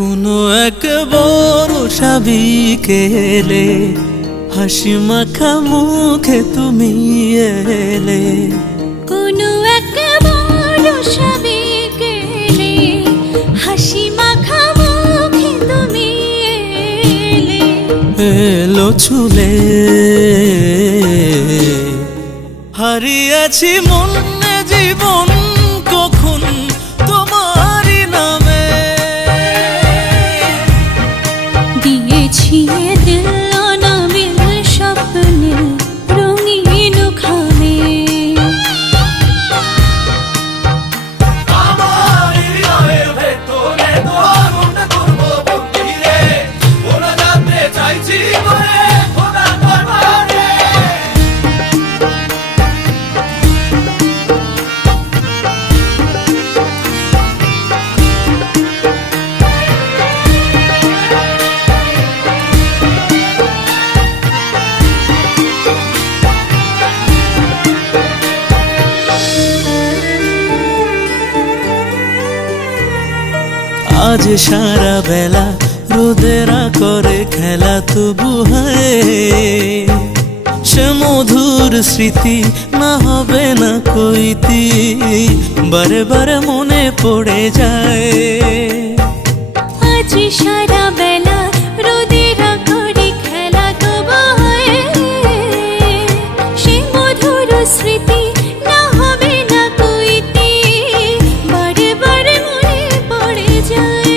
কোনো এক বরষা বিকেলে হাসি মাখা মুখে তুমি এলে। কোনো এক বরষা বিকেলে হাসি মাখা মুখে তুমি এলে। এলো ছুলে হারিয়েছি মনে জীবন কখন তোমারই নামে। দিয়েছি দিল নামের স্বপ্নে রঙিন খামে। আমার হৃদয়ের ভেতরে দোয়ার করব বন্দি রে, ওরা জানতে চাইছি করে খোদার দরবারে। আজ সারা বেলা রোদেরা করে খেলা, তবু হয় সে মধুর স্মৃতি না হবে না কইতি, বারে বারে মনে পড়ে যায়। আজ সারা বেলা রোদেরা করে খেলা, তবু হয় সে মধুর স্মৃতি না হবে না কইতি, বারে বারে মনে পড়ে যায়।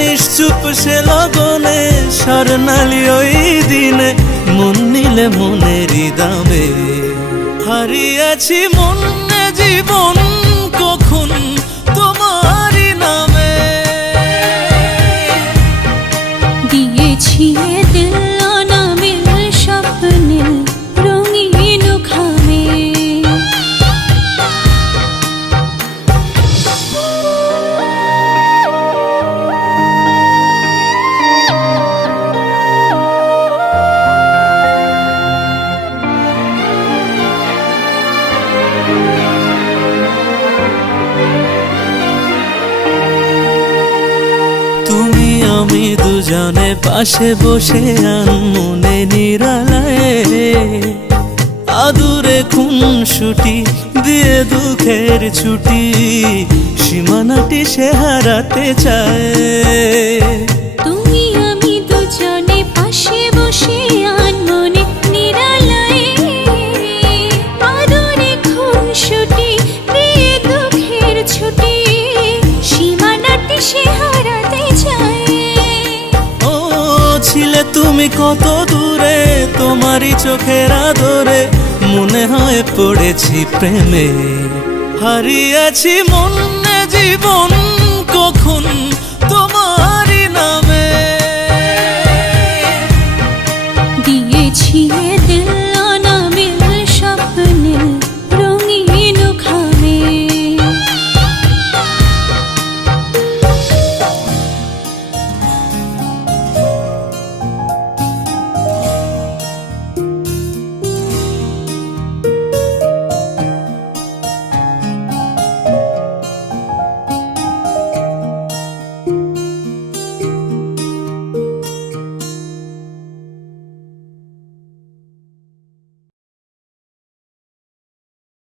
নিশ্চুপ সে লগনে স্বর্ণালী ওই দিনে মন নিলে মনের দামে। হারিয়েছি মনে জীবন কখন তোমারই নামে। দিয়েছি দিল নামের স্বপ্নে রঙিন খামে। তুমি আমি দুজনে পাশে বসে আনমনে নিরালায়, আদুরে খুনসুটি দিয়ে দুঃখের ছুটি, সীমানাটি সে হারাতে চায়। তুমি আমি দুজনে পাশে বসে আনমনে নিরালায়, আদরে খুনসুটি দিয়ে দুঃখের ছুটি, সীমানাটি সে হারাতে চায়। ও ছিলে তুমি কত দূরে, তোমারই চোখের আদরে মনে হয় পড়েছি প্রেমে। হারিয়েছি মনে জীবন কখন তোমার